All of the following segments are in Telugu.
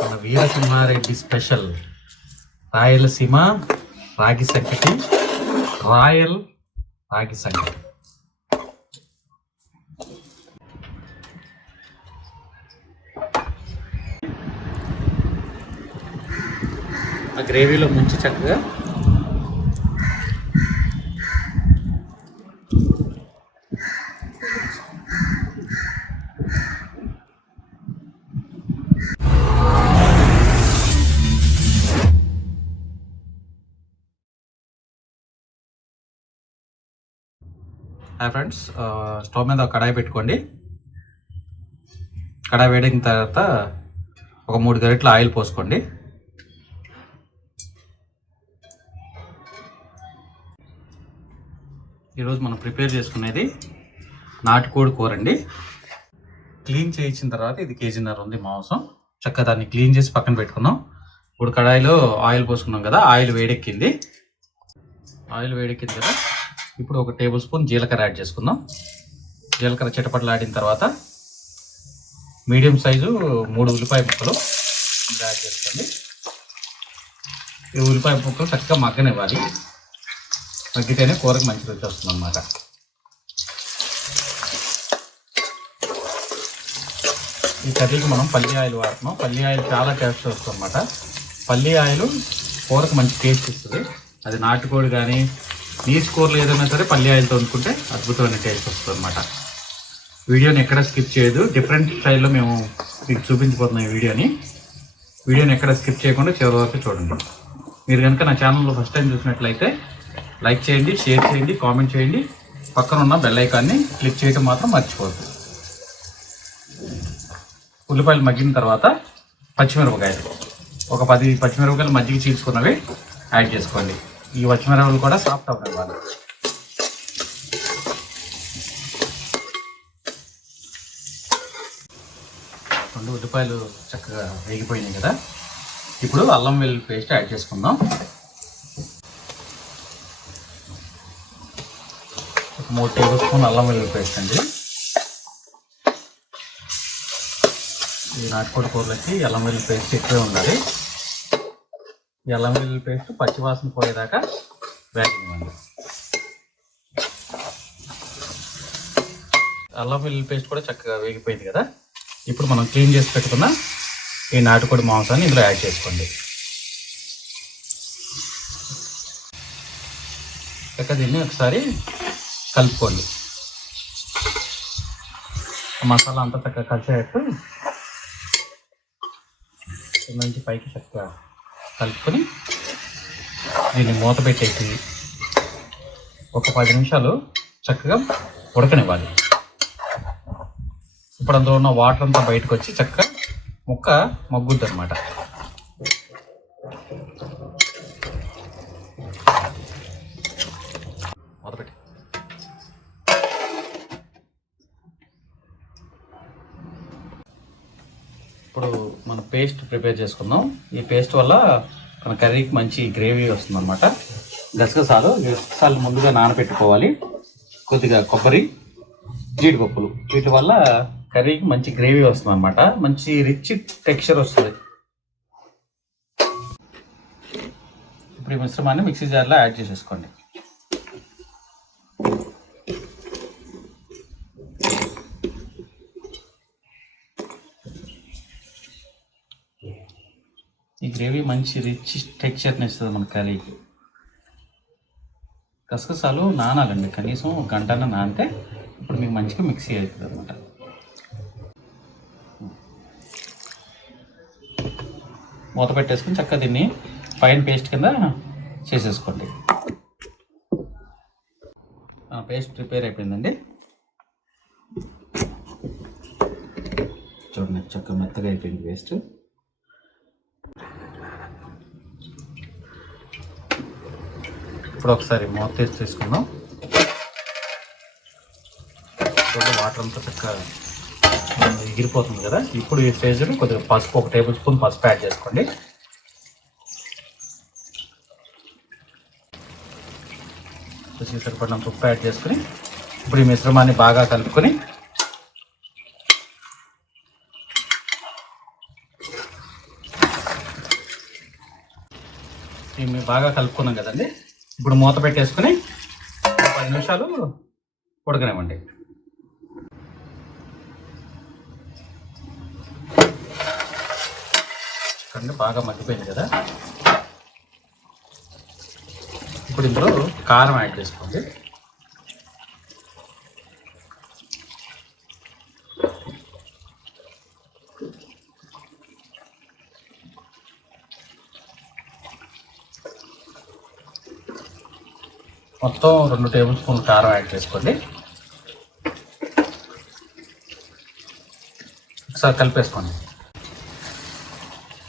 మన వీరసింహారెడ్డి స్పెషల్ రాయలసీమ రాగి సంకటి, రాయల్ రాగి సంకటి. ఆ గ్రేవీలో ముంచి చక్కగా హాయ్ ఫ్రెండ్స్, స్టవ్ మీద ఒక కడాయి పెట్టుకోండి. కడాయి వేడిన తర్వాత ఒక 3 గరిటెల ఆయిల్ పోసుకోండి. ఈరోజు మనం ప్రిపేర్ చేసుకునేది నాటుకోడి కూర అండి. క్లీన్ చేయించిన తర్వాత ఇది 1.5 kg ఉంది మాంసం. చక్కగా దాన్ని క్లీన్ చేసి పక్కన పెట్టుకున్నాం. ఇప్పుడు కడాయిలో ఆయిల్ పోసుకున్నాం కదా, ఆయిల్ వేడెక్కింది కదా. ఇప్పుడు 1 టేబుల్ స్పూన్ జీలకర్ర యాడ్ చేసుకుందాం. జీలకర్ర చిటపటలాడిన తర్వాత మీడియం సైజు 3 ఉల్లిపాయ ముక్కలు యాడ్ చేసుకోండి. ఈ ఉల్లిపాయ ముక్కలు చక్కగా మగ్గనివ్వాలి. మగ్గితేనే కూరకు మంచి రుచి వస్తుంది అన్నమాట. ఈ కర్రీకి మనం పల్లి ఆయిల్ వాడుతున్నాం. పల్లి ఆయిల్ చాలా టేస్ట్ వస్తుంది అన్నమాట. పల్లి ఆయిల్ కూరకు మంచి టేస్ట్ ఇస్తుంది. అది నాటుకోడి కానీ నీచు కూరలు ఏదైనా సరే పల్లి ఆయిల్తో వండుకుంటే అద్భుతమైన టేస్ట్ వస్తుంది అన్నమాట. వీడియోని ఎక్కడ స్కిప్ చేయదు. డిఫరెంట్ స్టైల్లో మేము మీకు చూపించిపోతున్నాం ఈ వీడియోని ఎక్కడ స్కిప్ చేయకుండా చివరి వరకు చూడండి. మీరు కనుక నా ఛానల్లో ఫస్ట్ టైం చూసినట్లయితే లైక్ చేయండి, షేర్ చేయండి, కామెంట్ చేయండి. పక్కన ఉన్న బెల్ ఐకాన్ని క్లిక్ చేయడం మాత్రం మర్చిపోవద్దు. ఉల్లిపాయలు మగ్గిన తర్వాత పచ్చిమిరపకాయలు ఒక 10 పచ్చిమిరపకాయలు మజ్జిగ చీల్చుకున్నవి యాడ్ చేసుకోండి. ఈ పచ్చిమిరపకాయలు కూడా సాఫ్ట్ అవ్వాలి. 2 ఉల్లిపాయలు చక్కగా వేగిపోయినాయి కదా. ఇప్పుడు అల్లం వెల్లుల్లి పేస్ట్ యాడ్ చేసుకుందాం. ఒక 3 టేబుల్ స్పూన్ అల్లం వెల్లుల్లి పేస్ట్ అండి. ఈ నాటుకోడి కూరలకి అల్లం వెల్లుల్లి పేస్ట్ ఎక్కువే ఉండాలి. ఈ అల్లం వెల్లుల్లి పేస్ట్ పచ్చివాసన పోయేదాకా వేగనివ్వండి. అల్లం వెల్లుల్లి పేస్ట్ కూడా చక్కగా వేగిపోయింది కదా. ఇప్పుడు మనం క్లీన్ చేసి పెట్టుకున్న ఈ నాటుకోడి మాంసాన్ని ఇందులో యాడ్ చేసుకోండి. చక్కగా దీన్ని ఒకసారి కలుపుకోండి. మసాలా అంతా చక్కగా కలిసేటట్టు కింద నుంచి పైకి చక్కగా కలుపుకొని దీన్ని మూత పెట్టేసి ఒక 10 నిమిషాలు చక్కగా ఉడకనివ్వాలి. ఇప్పుడు అందులో ఉన్న వాటర్ అంతా బయటకు వచ్చి చక్కగా ముక్క మగ్గుద్ది అనమాట. మొదలుపెట్టి ఇప్పుడు మన పేస్ట్ ప్రిపేర్ చేసుకుందాం. ఈ పేస్ట్ వల్ల మన కర్రీకి మంచి గ్రేవీ వస్తుంది అనమాట. గసగసాలు ముందుగా నానబెట్టుకోవాలి. కొద్దిగా కొబ్బరి, జీడిపప్పులు, వీటి వల్ల కర్రీకి మంచి గ్రేవీ వస్తుంది అనమాట. మంచి రిచ్ టెక్స్చర్ వస్తుంది. ఇప్పుడు ఈ మిశ్రమాన్ని మిక్సీ జార్లో యాడ్ చేసేసుకోండి. ఈ గ్రేవీ మంచి రిచ్ టెక్స్చర్ని ఇస్తుంది మన కర్రీకి. గసగసాలు నానాలండి, కనీసం 1 గంటన నానితే ఇప్పుడు మీకు మంచిగా మిక్సీ అవుతుంది అనమాట. మూత పెట్టేసుకుని చక్కగా దీన్ని ఫైన్ పేస్ట్ కింద చేసేసుకోండి. పేస్ట్ ప్రిపేర్ అయిపోయిందండి. చూడండి చక్కగా మెత్తగా అయిపోయింది పేస్ట్. ఇప్పుడు ఒకసారి మూత తీసి తీసుకుందాం. వాటర్ అంతా చక్కగా ఎగిరిపోతుంది కదా. ఇప్పుడు ఈ స్టేజ్లో కొద్దిగా పసుపు, 1 టేబుల్ స్పూన్ పసుపు యాడ్ చేసుకోండి. సరిపడినంత ఉప్పు యాడ్ చేసుకుని ఇప్పుడు ఈ మిశ్రమాన్ని బాగా కలుపుకొని ఇవి బాగా కలుపుకున్నాం కదండి. ఇప్పుడు మూత పెట్టేసుకుని 10 నిమిషాలు ఉడకనివ్వండి. చికెన్ బాగా మగ్గిపోయింది కదా. ఇప్పుడు ఇందులో కారం యాడ్ చేసుకోండి. మొత్తం 2 టేబుల్ స్పూన్లు కారం యాడ్ చేసుకోండి. ఒకసారి కలిపేసుకోండి.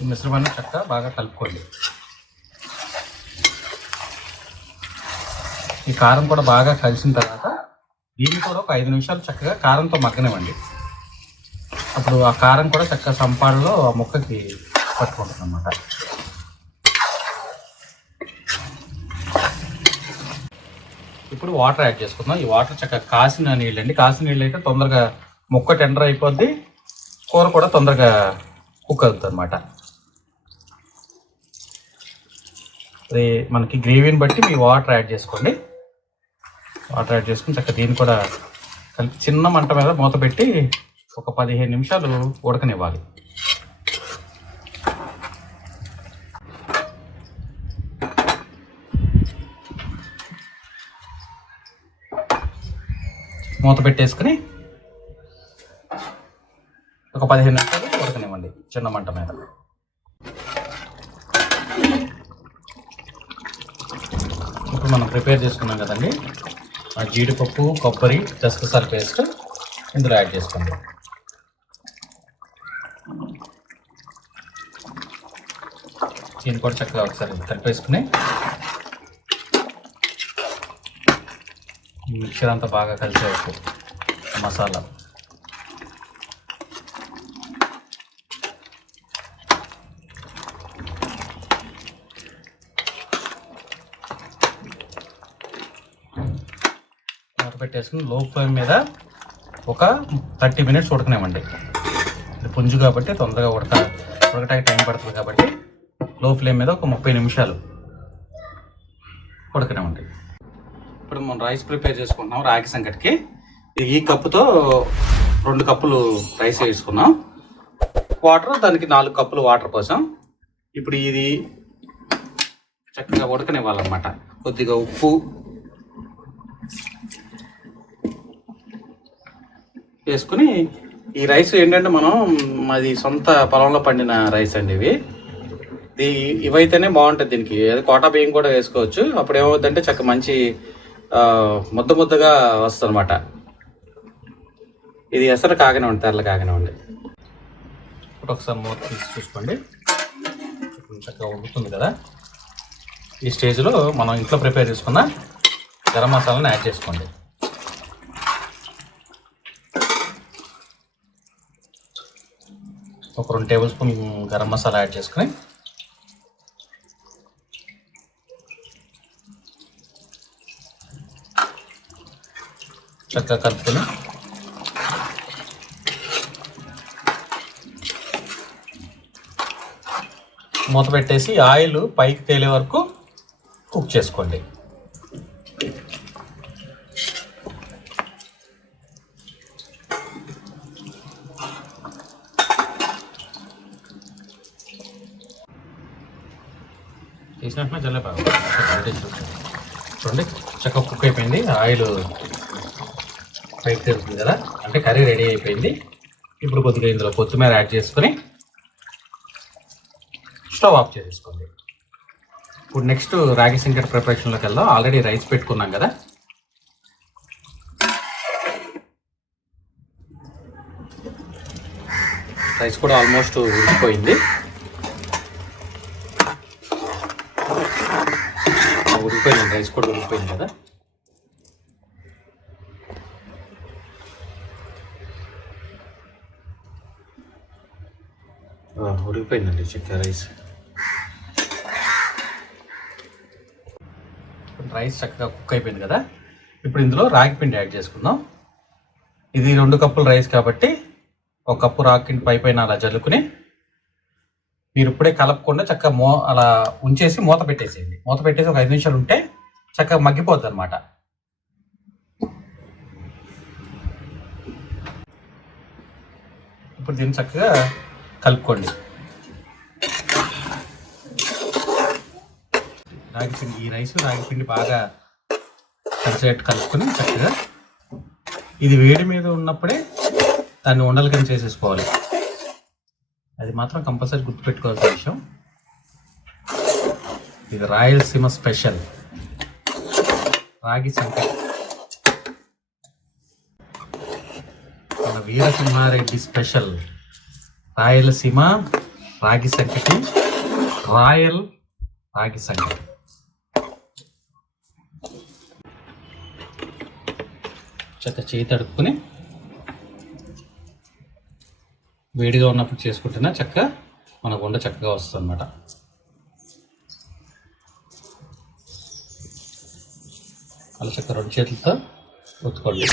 ఈ మిశ్రమాన్ని చక్కగా బాగా కలుపుకోండి. ఈ కారం కూడా బాగా కలిసిన తర్వాత దీన్ని కూడా ఒక 5 నిమిషాలు చక్కగా కారంతో మగ్గనివ్వండి. అప్పుడు ఆ కారం కూడా చక్కగా సంపాడులో ఆ ముక్కకి పట్టుకుంటుంది అన్నమాట. ఇప్పుడు వాటర్ యాడ్ చేసుకుందాం. ఈ వాటర్ చక్కగా కాసిన నీళ్ళు అండి. కాసిన నీళ్ళు అయితే తొందరగా ముక్క టెండర్ అయిపోద్ది, కూర కూడా తొందరగా కుక్ అవుతుంది అనమాట. అది మనకి గ్రేవీని బట్టి మీ వాటర్ యాడ్ చేసుకోండి. వాటర్ యాడ్ చేసుకుని చక్కగా దీన్ని కూడా కలిపి చిన్న మంట మీద మూత పెట్టి ఒక 15 నిమిషాలు ఉడకనివ్వాలి. మూత పెట్టేసుకుని ఒక 15 నిమిషాలు ఉడకనివ్వండి చిన్న మంట మీద. ఇప్పుడు మనం ప్రిపేర్ చేసుకున్నాం కదండి, ఆ జీడిపప్పు, కొబ్బరి, గసగసాల పేస్ట్ ఇందులో యాడ్ చేసుకోండి. దీన్ని కూడా చక్కగా ఒకసారి కలిపేసుకుని మిక్చర్ అంతా బాగా కలిసేవచ్చు మసాలా. మూత పెట్టేసుకుని లో ఫ్లేమ్ మీద ఒక 30 మినిట్స్ ఉడకనివ్వండి. ఇది పుంజు కాబట్టి తొందరగా ఉడకటానికి టైం పడుతుంది కాబట్టి లో ఫ్లేమ్ మీద ఒక 30 నిమిషాలు ఉడకనివ్వండి. ఇప్పుడు మనం రైస్ ప్రిపేర్ చేసుకుంటున్నాం రాగి సంకటికి. ఈ కప్పుతో 2 కప్పులు రైస్ వేసుకున్నాం. వాటర్ దానికి 4 కప్పులు వాటర్ పోసాం. ఇప్పుడు ఇది చక్కగా ఉడకనివ్వాలన్నమాట. కొద్దిగా ఉప్పు వేసుకుని, ఈ రైస్ ఏంటంటే మనం అది సొంత పొలంలో పండిన రైస్ అండి. ఇవైతేనే బాగుంటుంది. దీనికి అది కోటా బియ్యం కూడా వేసుకోవచ్చు. అప్పుడు ఏమవుతుందంటే చక్క మంచి ముద్దగా వస్తుంది అనమాట. ఇది ఎసరు కాగనివ్వండి, తెల్ల కాగనివ్వండి. ఇప్పుడు ఒకసారి మూత తీసి చూసుకోండి. చక్కగా ఉడుకుతుంది కదా. ఈ స్టేజ్లో మనం ఇంట్లో ప్రిపేర్ చేసుకున్న గరం మసాలాను యాడ్ చేసుకోండి. ఒక 2 table spoon garam masala add చేసుకుని చక్కగా కలుపుకొని మూత పెట్టేసి ఆయిల్ పైకి తేలే వరకు కుక్ చేసుకోండి. చేసినట్టుగా జల్లే బాగా చూడండి, చక్కగా కుక్ అయిపోయింది. ఆయిల్ పైకి తెలుస్తుంది కదా, అంటే కర్రీ రెడీ అయిపోయింది. ఇప్పుడు కొద్దిగా ఇందులో కొత్తిమీర యాడ్ చేసుకొని స్టవ్ ఆఫ్ చేసేసుకోండి. ఇప్పుడు నెక్స్ట్ రాగి సంకటి ప్రిపరేషన్లోకి వెళ్దాం. ఆల్రెడీ రైస్ పెట్టుకున్నాం కదా, రైస్ కూడా ఆల్మోస్ట్ ఉడికిపోయింది. రైస్ కూడా ఉడికిపోయింది కదా. ఉడికిపోయిందండి చికెన్ రైస్. రైస్ చక్కగా కుక్ అయిపోయింది కదా. ఇప్పుడు ఇందులో రాగి పిండి యాడ్ చేసుకుందాం. ఇది 2 కప్పులు రైస్ కాబట్టి 1 కప్పు రాగి పిండి పైన అలా జల్లుకుని మీరు ఇప్పుడే కలపకుండా చక్కగా అలా ఉంచేసి మూత పెట్టేసేయండి. మూత పెట్టేసి ఒక 5 నిమిషాలు ఉంటే చక్కగా మగ్గిపోద్ది అనమాట. ఇప్పుడు దీన్ని చక్కగా కలుపుకోండి. రాగిపిండి, ఈ రైస్ రాగిపిండి బాగా కలిసేట్టు కలుపుకొని చక్కగా ఇది వేడి మీద ఉన్నప్పుడే దాన్ని ఉండలు కింద చేసేసుకోవాలి. అది మాత్రం కంపల్సరీ గుర్తుపెట్టుకోవాల్సిన విషయం. ఇది రాయలసీమ స్పెషల్ రాగి సంకటి. మన వీరసింహారెడ్డి స్పెషల్ రాయలసీమ రాగి సంకటి, రాయల్ రాగి సంకటి. చక్క చేయి తడుపుకొని వేడిగా ఉన్నప్పుడు చేసుకుంటున్నా చక్కగా మన గుండ చక్కగా వస్తుంది అన్నమాట. అలా చక్క 2 చేతులతో ఒత్తుకోండి.